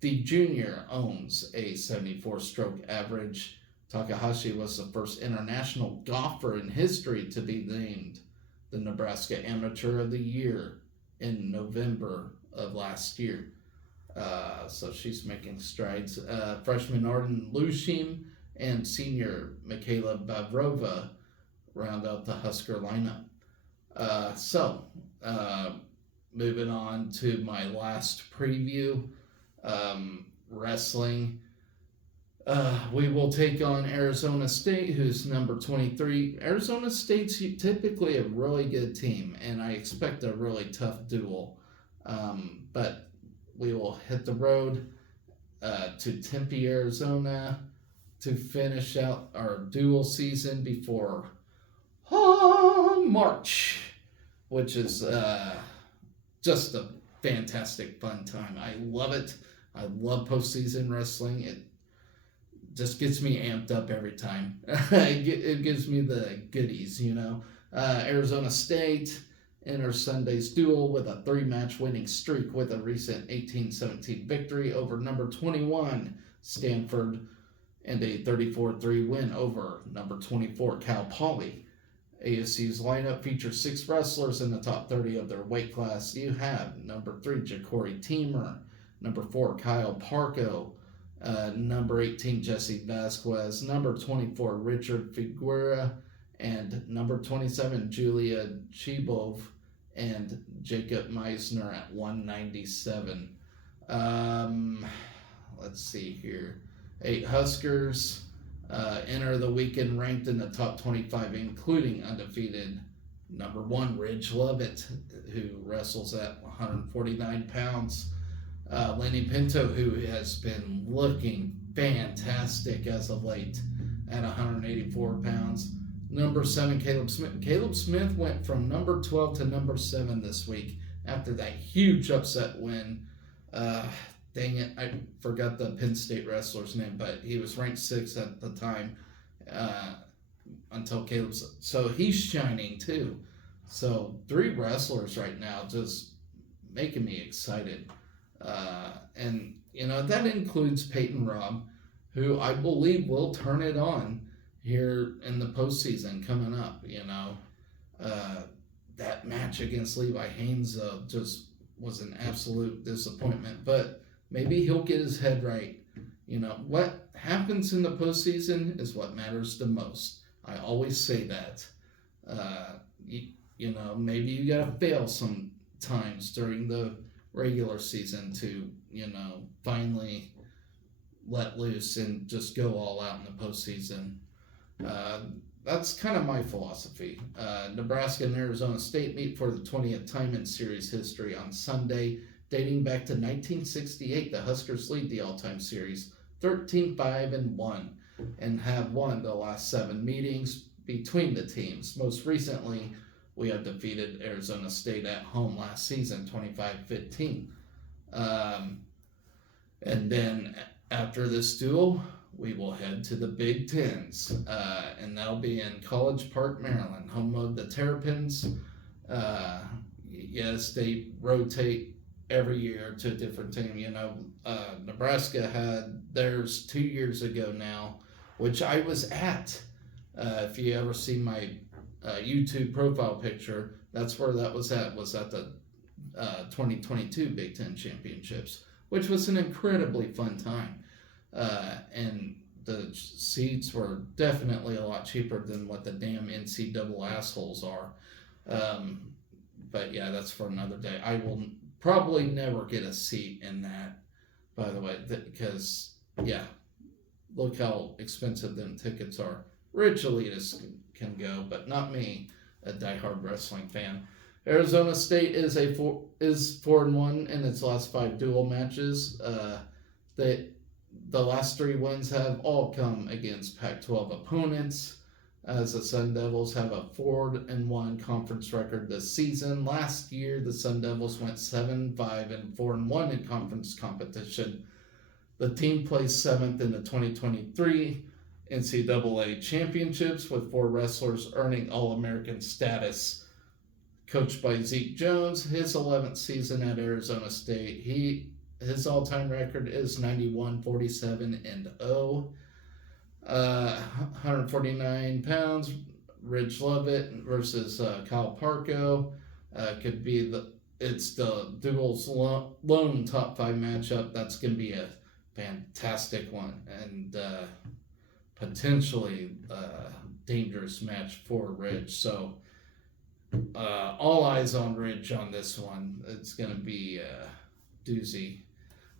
The junior owns a 74-stroke average. Takahashi was the first international golfer in history to be named the Nebraska Amateur of the Year in November of last year. So she's making strides. Freshman Arden Lushim and senior Michaela Bavrova round out the Husker lineup. Moving on to my last preview, wrestling. We will take on Arizona State, who's number 23. Arizona State's typically a really good team, and I expect a really tough duel. But we will hit the road to Tempe, Arizona to finish out our duel season before March, which is just a fantastic fun time. I love it. I love postseason wrestling. It just gets me amped up every time. It gives me the goodies, you know. Arizona State enters Sunday's duel with a 3-match winning streak with a recent 18-17 victory over number 21 Stanford and a 34-3 win over number 24 Cal Poly. ASU's lineup features 6 wrestlers in the top 30 of their weight class. You have number 3 Ja'Cory Teamer, number 4 Kyle Parko, number 18 Jesse Vasquez, number 24 Richard Figueroa, and number 27 Julia Chibov and Jacob Meisner at 197. Let's see here. 8 Huskers enter the weekend ranked in the top 25, including undefeated number 1 Ridge Lovett, who wrestles at 149 pounds. Lenny Pinto, who has been looking fantastic as of late at 184 pounds. Number 7, Caleb Smith. Caleb Smith went from number 12 to number 7 this week after that huge upset win. Dang it, I forgot the Penn State wrestler's name, but he was ranked 6th at the time until Caleb's. So he's shining too. So 3 wrestlers right now just making me excited. And, that includes Peyton Robb, who I believe will turn it on here in the postseason coming up. That match against Levi Haynes just was an absolute disappointment, but maybe he'll get his head right. What happens in the postseason is what matters the most. I always say that. Maybe you gotta fail sometimes during the regular season to, finally let loose and just go all out in the postseason. That's kind of my philosophy. Nebraska and Arizona State meet for the 20th time in series history on Sunday. Dating back to 1968, the Huskers lead the all-time series 13-5-1 and have won the last 7 meetings between the teams. Most recently, we have defeated Arizona State at home last season, 25-15. And then after this duel, we will head to the Big Tens, and that'll be in College Park, Maryland, home of the Terrapins. Yes, they rotate every year to a different team. Nebraska had theirs 2 years ago now, which I was at. If you ever see my YouTube profile picture, that's where that was at the 2022 Big Ten Championships, which was an incredibly fun time. And the seats were definitely a lot cheaper than what the damn NC double assholes are. But yeah, that's for another day. I will probably never get a seat in that, by the way, because, yeah, look how expensive them tickets are. Rich elitists can go, but not me, a diehard wrestling fan. Arizona State is 4-1 in its last 5 dual matches. The last 3 wins have all come against Pac-12 opponents, as the Sun Devils have a 4-1 conference record this season. Last year, the Sun Devils went 7-5-4-1 in conference competition. The team placed 7th in the 2023 NCAA championships, with 4 wrestlers earning All-American status. Coached by Zeke Jones, his 11th season at Arizona State, his all-time record is 91-47-0. 149 pounds. Ridge Lovett versus Kyle Parko. It's the duel's lone top 5 matchup. That's going to be a fantastic one, and potentially dangerous match for Ridge. So all eyes on Ridge on this one. It's going to be a doozy.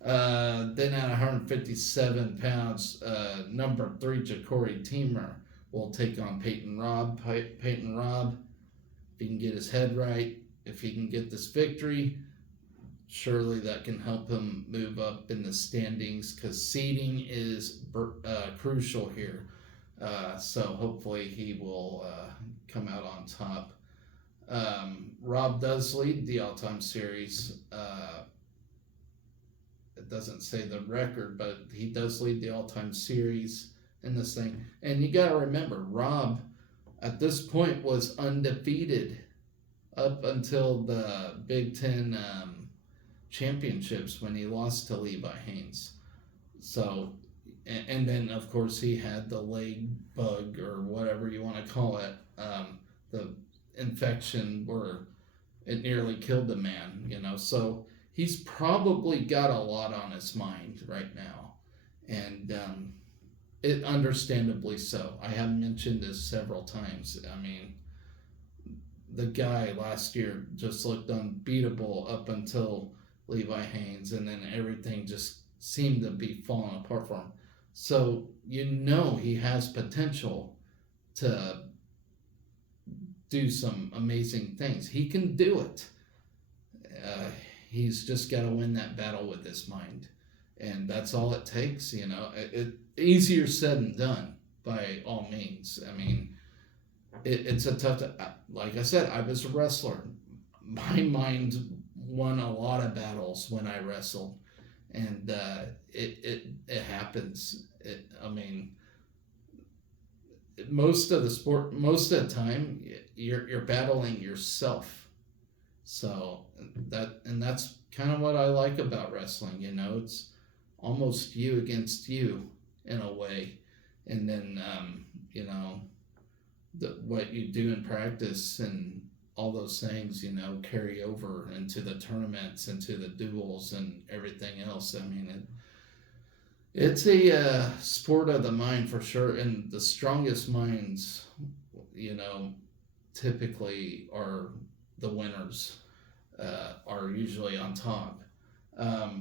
Then at 157 pounds, number 3 Ja'Cory Teamer will take on Peyton Robb. Peyton Robb, if he can get his head right, if he can get this victory, surely that can help him move up in the standings, because seeding is crucial here. So hopefully he will come out on top. Robb does lead the all-time series. It doesn't say the record, but he does lead the all-time series in this thing. And you got to remember, Robb at this point was undefeated up until the Big Ten championships when he lost to Levi Haynes. So, and then of course he had the leg bug or whatever you want to call it, the infection where it nearly killed the man, so he's probably got a lot on his mind right now, and it understandably so. I have mentioned this several times. I mean, the guy last year just looked unbeatable up until Levi Haynes, and then everything just seemed to be falling apart for him. So he has potential to do some amazing things. He can do it. Uh, he's just got to win that battle with his mind, and that's all it takes. Easier said than done by all means. I mean, it's a tough. Like I said, I was a wrestler. My mind won a lot of battles when I wrestled, and it happens. I mean, most of the time, you're battling yourself. So that's kind of what I like about wrestling. It's almost you against you in a way, and then what you do in practice and all those things, carry over into the tournaments, into the duels, and everything else. I mean, it's a sport of the mind for sure, and the strongest minds, you know, typically are the winners, are usually on top.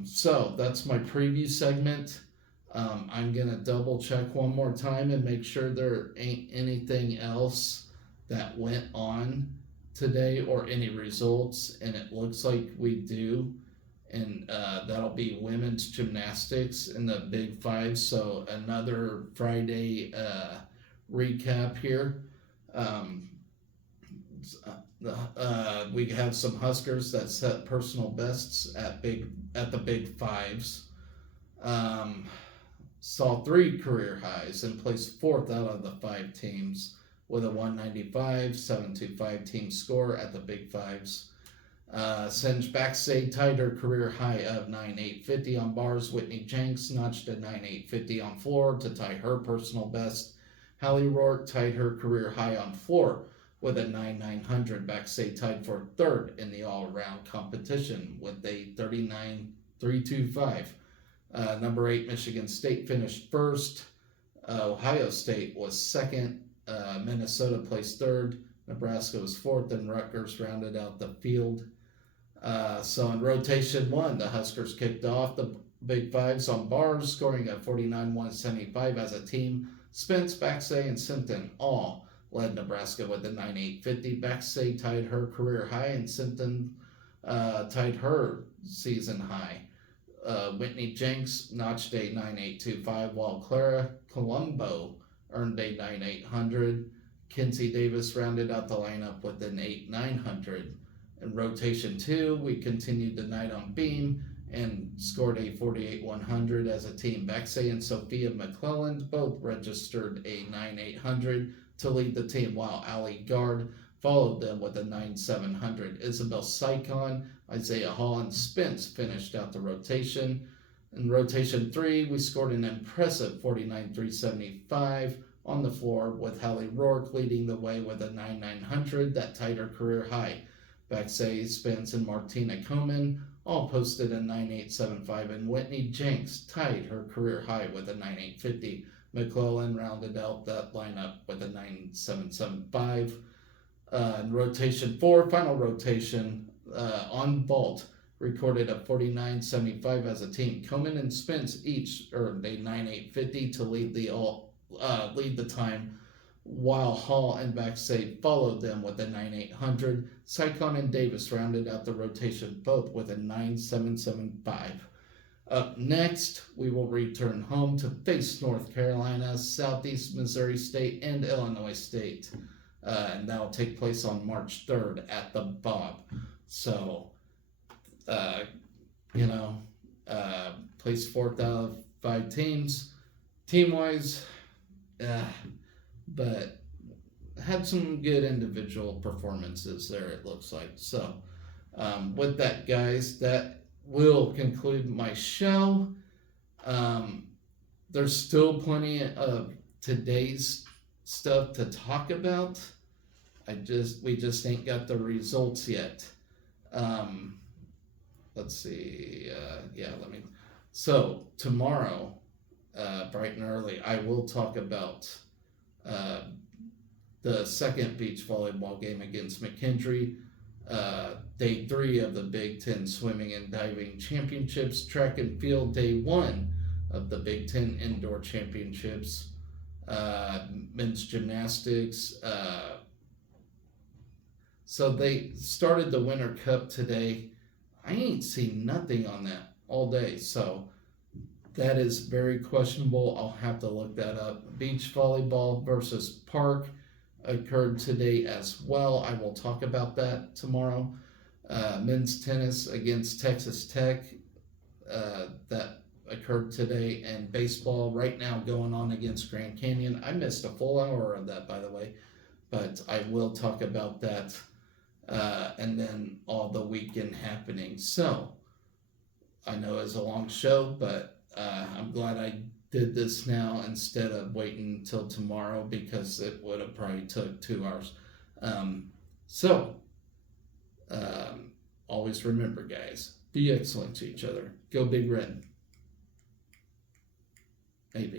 So that's my preview segment. I'm gonna double check one more time and make sure there ain't anything else that went on today or any results, and it looks like we do. And that'll be women's gymnastics in the Big Five. So another Friday recap here. Um, we have some Huskers that set personal bests at the Big Fives. Saw 3 career highs and placed 4th out of the 5 teams with a 195, 725 team score at the Big Fives. Singe Baxay tied her career high of 9,850 on bars. Whitney Jenks notched a 9,850 on floor to tie her personal best. Hallie Rourke tied her career high on floor with a 9,900. Baxay tied for 3rd in the all-around competition with a 39,325. Number 8, Michigan State finished 1st. Ohio State was 2nd. Minnesota placed 3rd. Nebraska was 4th, and Rutgers rounded out the field. So in rotation 1, the Huskers kicked off the Big Fives on bars, scoring at 49-175 as a team. Spence, Baxay, and Simpton all led Nebraska with a 9,850. Baxay tied her career high, and Simpton tied her season high. Whitney Jenks notched a 9,825, while Clara Colombo earned a 9,800. Kinsey Davis rounded out the lineup with an 8,900. In rotation 2, we continued the night on beam and scored a 48-100 as a team. Baxay and Sophia McClelland both registered a 9,800 to lead the team, while Allie Gard followed them with a 9,700. Isabel Sycon, Isaiah Hall, and Spence finished out the rotation. In rotation 3, we scored an impressive 49,375 on the floor, with Hallie Rourke leading the way with a 9,900 that tied her career high. Baxay, Spence, and Martina Koman all posted a 9,875, and Whitney Jenks tied her career high with a 9,850. McClellan rounded out that lineup with a 9,775. In rotation 4, final rotation, on vault, recorded a 49.75 as a team. Koman and Spence each earned a 9,850 to lead the time, while Hall and Baxay followed them with a 9,800. Sycon and Davis rounded out the rotation both with a 9,775. Up next, we will return home to face North Carolina, Southeast Missouri State, and Illinois State. And that will take place on March 3rd at the Bob. So, placed 4th out of 5 teams. Team-wise, but had some good individual performances there, it looks like. So, with that, guys, that will conclude my show. There's still plenty of today's stuff to talk about. We just ain't got the results yet. Let's see. So tomorrow, bright and early, I will talk about the second beach volleyball game against McKendree. Day 3 of the Big Ten Swimming and Diving Championships. Track and field day 1 of the Big Ten Indoor Championships. Men's gymnastics. So they started the Winter Cup today. I ain't seen nothing on that all day, so that is very questionable. I'll have to look that up. Beach volleyball versus park occurred today as well. I will talk about that tomorrow. Men's tennis against Texas Tech, that occurred today, and baseball right now going on against Grand Canyon. I missed a full hour of that, by the way, but I will talk about that, and then all the weekend happenings. So I know it's a long show, but I'm glad I did this now instead of waiting until tomorrow, because it would have probably took 2 hours. Always remember, guys, be excellent to each other. Go Big Red. Maybe.